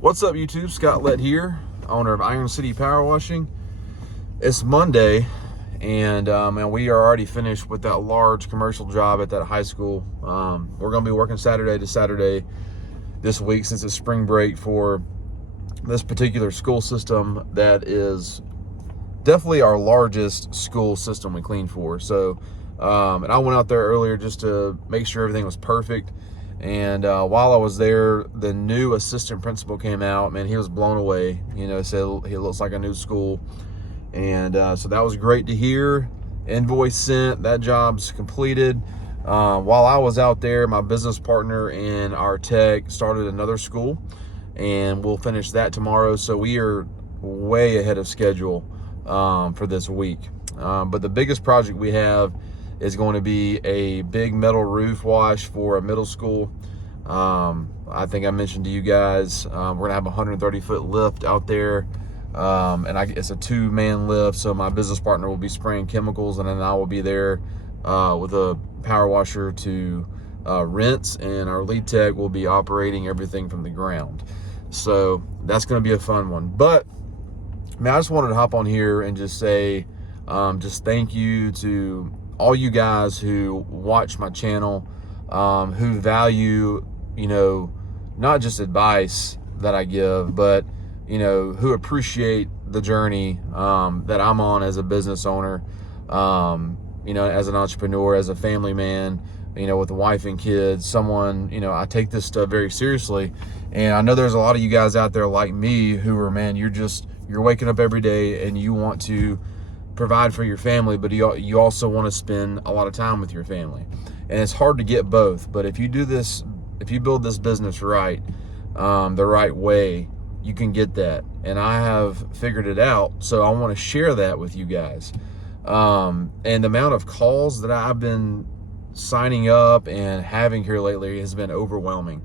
What's up, YouTube? Scott Lett here, owner of Iron City Power Washing. It's Monday, and we are already finished with that large commercial job at that high school. We're going to be working Saturday to Saturday this week since it's spring break for this particular school system that is definitely our largest school system we clean for. So, and I went out there earlier just to make sure everything was perfect. And while I was there, the new assistant principal came out. Man, he was blown away. You know, said he looks like a new school. And so that was great to hear. Invoice sent, that job's completed. While I was out there, my business partner and our tech started another school, and we'll finish that tomorrow. So we are way ahead of schedule for this week. But the biggest project we have is going to be a big metal roof wash for a middle school. I think I mentioned to you guys, we're gonna have a 130-foot lift out there. It's a 2-man lift, so my business partner will be spraying chemicals, and then I will be there with a power washer to rinse, and our lead tech will be operating everything from the ground. So that's gonna be a fun one. But man, I just wanted to hop on here and just say, just thank you to all you guys who watch my channel, who value, you know, not just advice that I give, but, you know, who appreciate the journey that I'm on as a business owner, you know, as an entrepreneur, as a family man, you know, with a wife and kids, someone, you know, I take this stuff very seriously. And I know there's a lot of you guys out there like me who are, man, you're waking up every day and you want to provide for your family, but you also want to spend a lot of time with your family. And it's hard to get both, but if you do this, if you build this business right, the right way, you can get that. And I have figured it out, so I want to share that with you guys. And the amount of calls that I've been signing up and having here lately has been overwhelming.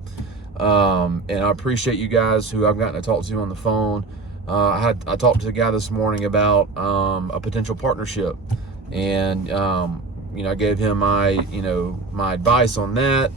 And I appreciate you guys who I've gotten to talk to on the phone. I talked to a guy this morning about a potential partnership, and you know, I gave him my advice on that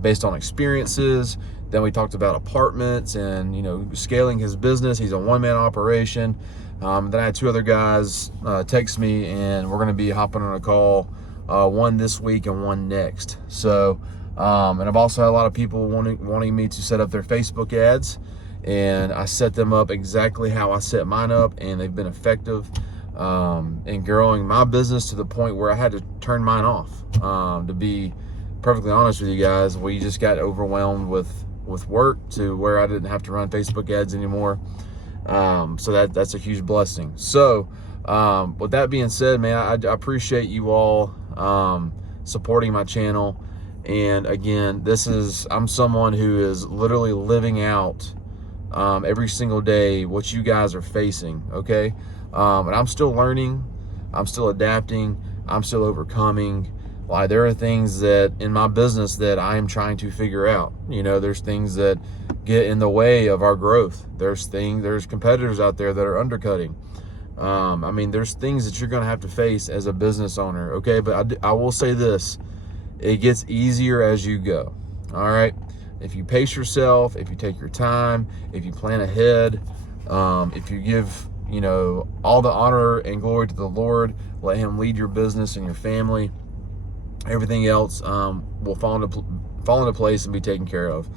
based on experiences. Then we talked about apartments and, you know, scaling his business. He's a one-man operation. Then I had 2 other guys text me, and we're going to be hopping on a call, one this week and one next. So, and I've also had a lot of people wanting me to set up their Facebook ads. And I set them up exactly how I set mine up, and they've been effective in growing my business to the point where I had to turn mine off. To be perfectly honest with you guys, we just got overwhelmed with work to where I didn't have to run Facebook ads anymore. So that's a huge blessing. So with that being said, man, I appreciate you all supporting my channel. And again, I'm someone who is literally living out every single day what you guys are facing, okay? And I'm still learning, I'm still adapting, I'm still overcoming. Like, there are things that in my business that I am trying to figure out. You know, there's things that get in the way of our growth. There's competitors out there that are undercutting. I mean, there's things that you're gonna have to face as a business owner, okay? But I will say this, it gets easier as you go, all right? If you pace yourself, if you take your time, if you plan ahead, if you give, you know, all the honor and glory to the Lord, let him lead your business and your family, everything else will fall into place and be taken care of.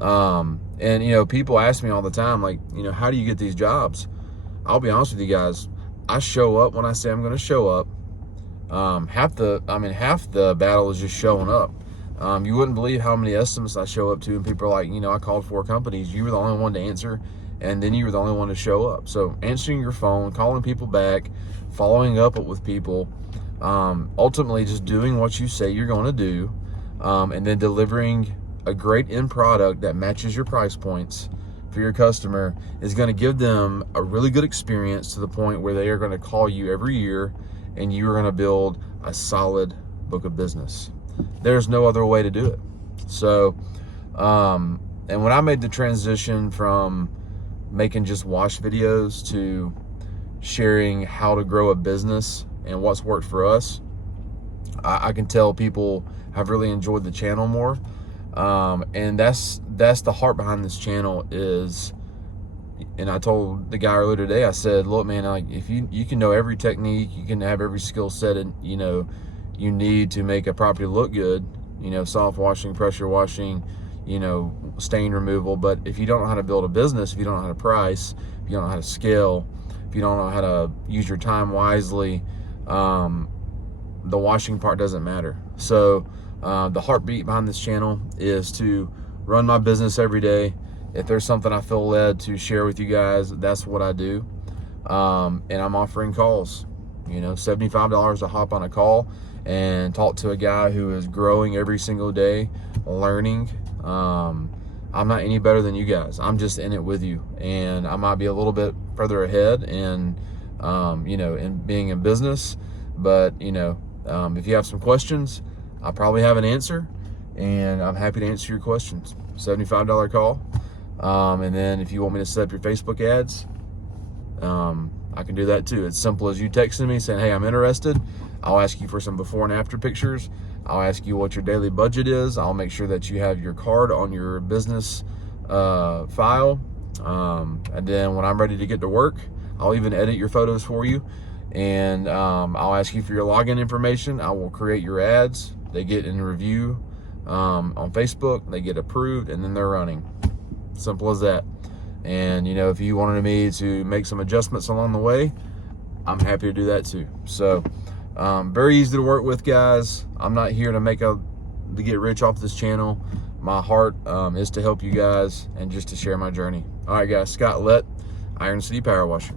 And, you know, people ask me all the time, like, you know, how do you get these jobs? I'll be honest with you guys. I show up when I say I'm going to show up. Half the battle is just showing up. You wouldn't believe how many estimates I show up to, and people are like, you know, I called 4 companies. You were the only one to answer, and then you were the only one to show up. So answering your phone, calling people back, following up with people, ultimately just doing what you say you're going to do, and then delivering a great end product that matches your price points for your customer is going to give them a really good experience to the point where they are going to call you every year, and you are going to build a solid book of business. There's no other way to do it. So, and when I made the transition from making just wash videos to sharing how to grow a business and what's worked for us, I can tell people have really enjoyed the channel more. And that's the heart behind this channel is, and I told the guy earlier today, I said, look, man, like if you can know every technique, you can have every skill set, and you need to make a property look good, soft washing, pressure washing, stain removal. But if you don't know how to build a business, if you don't know how to price, if you don't know how to scale, if you don't know how to use your time wisely, the washing part doesn't matter. So the heartbeat behind this channel is to run my business every day. If there's something I feel led to share with you guys, that's what I do. And I'm offering calls, $75 to hop on a call and talk to a guy who is growing every single day, learning. I'm not any better than you guys. I'm just in it with you, and I might be a little bit further ahead in being in business. But if you have some questions, I probably have an answer, and I'm happy to answer your questions. $75 call. And then if you want me to set up your Facebook ads, I can do that too. It's simple as you texting me saying, hey, I'm interested. I'll ask you for some before and after pictures. I'll ask you what your daily budget is. I'll make sure that you have your card on your business file. And then when I'm ready to get to work, I'll even edit your photos for you. And I'll ask you for your login information. I will create your ads. They get in review on Facebook. They get approved, and then they're running. Simple as that. And if you wanted me to make some adjustments along the way, I'm happy to do that too. So very easy to work with, guys. I'm not here to get rich off this channel. My heart is to help you guys and just to share my journey. All right, guys. Scott Lett, Iron City Power Washer.